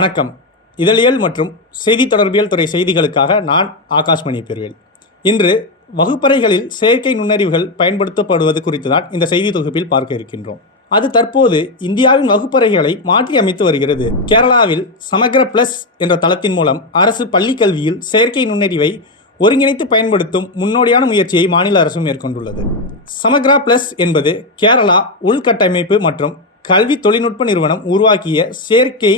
வணக்கம். இதழியல் மற்றும் செய்தி தொடர்பியல் துறை செய்திகளுக்காக நான் ஆகாஷ்மணி பெருவேல். இன்று வகுப்பறைகளில் செயற்கை நுண்ணறிவுகள் பயன்படுத்தப்படுவது குறித்துதான் இந்த செய்தி தொகுப்பில் பார்க்க இருக்கின்றோம். அது தற்போது இந்தியாவின் வகுப்பறைகளை மாற்றி அமைத்து வருகிறது. கேரளாவில் சமக்ர பிளஸ் என்ற தளத்தின் மூலம் அரசு பள்ளி கல்வியில் செயற்கை நுண்ணறிவை ஒருங்கிணைத்து பயன்படுத்தும் முன்னோடியான முயற்சியை மாநில அரசு மேற்கொண்டுள்ளது. சமக்ரா பிளஸ் என்பது கேரளா உள்கட்டமைப்பு மற்றும் கல்வி தொழில்நுட்ப நிறுவனம் உருவாக்கிய செயற்கை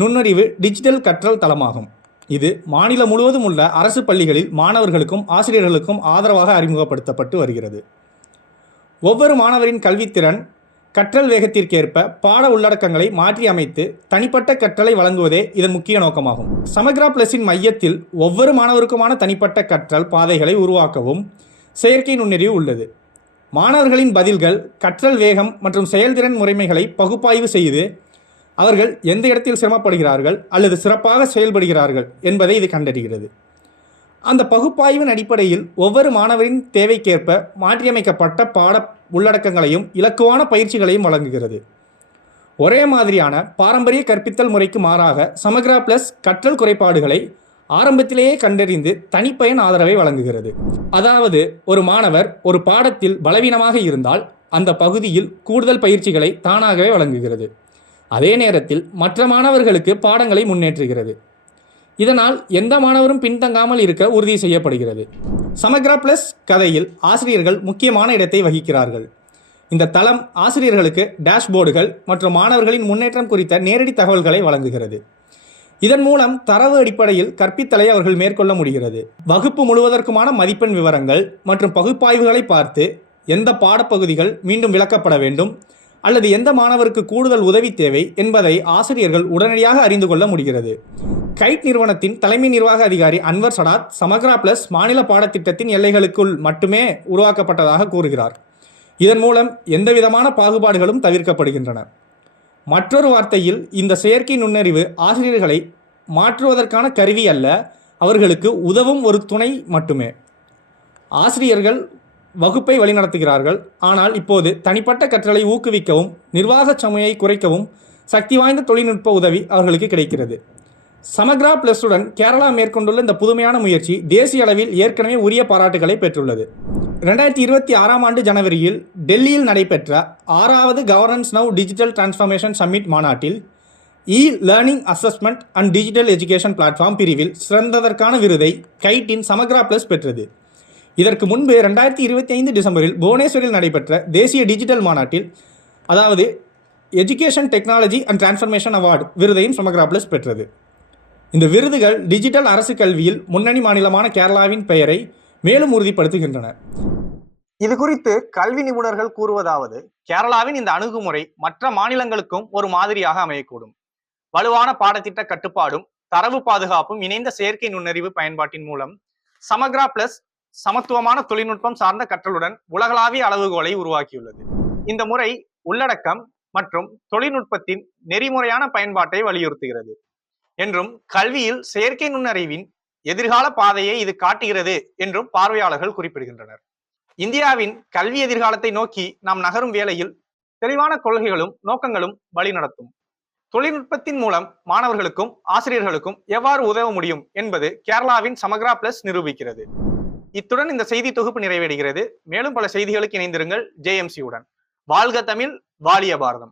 நுண்ணறிவு டிஜிட்டல் கற்றல் தளமாகும். இது மாநிலம் முழுவதும் உள்ள அரசு பள்ளிகளில் மாணவர்களுக்கும் ஆசிரியர்களுக்கும் ஆதரவாக அறிமுகப்படுத்தப்பட்டு வருகிறது. ஒவ்வொரு மாணவரின் கல்வித்திறன் கற்றல் வேகத்திற்கேற்ப பாட உள்ளடக்கங்களை மாற்றி அமைத்து தனிப்பட்ட கற்றலை வழங்குவதே இதன் முக்கிய நோக்கமாகும். சமக்ரா பிளஸின் மையத்தில் ஒவ்வொரு மாணவருக்குமான தனிப்பட்ட கற்றல் பாதைகளை உருவாக்கவும் செயற்கை நுண்ணறிவு உள்ளது. மாணவர்களின் பதில்கள், கற்றல் வேகம் மற்றும் செயல்திறன் முறைமைகளை பகுப்பாய்வு செய்து அவர்கள் எந்த இடத்தில் சிரமப்படுகிறார்கள் அல்லது சிறப்பாக செயல்படுகிறார்கள் என்பதை இது கண்டறிகிறது. அந்த பகுப்பாய்வின் அடிப்படையில் ஒவ்வொரு மாணவரின் தேவைக்கேற்ப மாற்றியமைக்கப்பட்ட பாட உள்ளடக்கங்களையும் இலக்குவான பயிற்சிகளையும் வழங்குகிறது. ஒரே மாதிரியான பாரம்பரிய கற்பித்தல் முறைக்கு மாறாக சமக்ரா பிளஸ் கற்றல் குறைபாடுகளை ஆரம்பத்திலேயே கண்டறிந்து தனிப்பயன் ஆதரவை வழங்குகிறது. அதாவது ஒரு மாணவர் ஒரு பாடத்தில் பலவீனமாக இருந்தால் அந்த பகுதியில் கூடுதல் பயிற்சிகளை தானாகவே வழங்குகிறது. அதே நேரத்தில் மற்ற மாணவர்களுக்கு பாடங்களை முன்னேற்றுகிறது. இதனால் எந்த மாணவரும் பின்தங்காமல் இருக்க உறுதி செய்யப்படுகிறது. சமக்ரா பிளஸ் கதையில் ஆசிரியர்கள் முக்கியமான இடத்தை வகிக்கிறார்கள். இந்த தளம் ஆசிரியர்களுக்கு டேஷ்போர்டுகள் மற்றும் மாணவர்களின் முன்னேற்றம் குறித்த நேரடி தகவல்களை வழங்குகிறது. இதன் மூலம் தரவு அடிப்படையில் கற்பித்தலை அவர்கள் மேற்கொள்ள முடிகிறது. வகுப்பு முழுவதற்குமான மதிப்பெண் விவரங்கள் மற்றும் பகுப்பாய்வுகளை பார்த்து எந்த பாடப்பகுதிகள் மீண்டும் விளக்கப்பட வேண்டும் அல்லது எந்த மாணவருக்கு கூடுதல் உதவி தேவை என்பதை ஆசிரியர்கள் உடனடியாக அறிந்து கொள்ள முடிகிறது. கைட் நிறுவனத்தின் தலைமை நிர்வாக அதிகாரி அன்வர் சடாத் சமக்ரா பிளஸ் மாநில பாடத்திட்டத்தின் எல்லைகளுக்குள் மட்டுமே உருவாக்கப்பட்டதாக கூறுகிறார். இதன் மூலம் எந்தவிதமான பாகுபாடுகளும் தவிர்க்கப்படுகின்றன. மற்றொரு வார்த்தையில் இந்த செயற்கை நுண்ணறிவு ஆசிரியர்களை மாற்றுவதற்கான கருவி அல்ல, அவர்களுக்கு உதவும் ஒரு துணை மட்டுமே. ஆசிரியர்கள் வகுப்பை வழிநடத்துகிறார்கள், ஆனால் இப்போது தனிப்பட்ட கற்றலை ஊக்குவிக்கவும் நிர்வாக சுமையை குறைக்கவும் சக்தி வாய்ந்த தொழில்நுட்ப உதவி அவர்களுக்கு கிடைக்கிறது. சமக்ரா பிளஸுடன் கேரளா மேற்கொண்டுள்ள இந்த புதுமையான முயற்சி தேசிய அளவில் ஏற்கனவே உரிய பாராட்டுகளை பெற்றுள்ளது. 2026 ஜனவரியில் டெல்லியில் நடைபெற்ற 6வது governance now digital transformation summit மாநாட்டில் learning assessment and digital education platform பிரிவில் சிறந்ததற்கான விருதை கைட்டின் சமக்ரா பிளஸ் பெற்றது. இதற்கு முன்பு 2025 டிசம்பரில் புவனேஸ்வரில் நடைபெற்ற தேசிய டிஜிட்டல் மாநாட்டில், அதாவது education technology and transformation award விருதையும் சமக்ரா பிளஸ் பெற்றது. இந்த விருதுகள் டிஜிட்டல் அரசு கல்வியில் முன்னணி மாநிலமான கேரளாவின் பெயரை மேலும் உறுதிப்படுத்துகின்றன. இது குறித்து கல்வி நிபுணர்கள் கூறுவதாவது, கேரளாவின் இந்த அணுகுமுறை மற்ற மாநிலங்களுக்கும் ஒரு மாதிரியாக அமையக்கூடும். வலுவான பாடத்திட்ட கட்டுப்பாடும் தரவு பாதுகாப்பும் இணைந்த செயற்கை நுண்ணறிவு பயன்பாட்டின் மூலம் சமக்ரா பிளஸ் சமத்துவமான தொழில்நுட்பம் சார்ந்த கற்றலுடன் உலகளாவிய அளவுகோலை உருவாக்கியுள்ளது. இந்த முறை உள்ளடக்கம் மற்றும் தொழில்நுட்பத்தின் நெறிமுறையான பயன்பாட்டை வலியுறுத்துகிறது என்றும் கல்வியில் செயற்கை நுண்ணறிவின் எதிர்கால பாதையை இது காட்டுகிறது என்றும் பார்வையாளர்கள் குறிப்பிடுகின்றனர். இந்தியாவின் கல்வி எதிர்காலத்தை நோக்கி நாம் நகரும் வேளையில் தெளிவான கொள்கைகளும் நோக்கங்களும் வழிநடத்தும். தொழில்நுட்பத்தின் மூலம் மாணவர்களுக்கும் ஆசிரியர்களுக்கும் எவ்வாறு உதவ முடியும் என்பது கேரளாவின் சமக்ரா பிளஸ் நிரூபிக்கிறது. இத்துடன் இந்த செய்தி தொகுப்பு நிறைவடைகிறது. மேலும் பல செய்திகளுக்கு இணைந்திருங்கள் JMC உடன். வாழ்க தமிழ், வாழிய பாரதம்.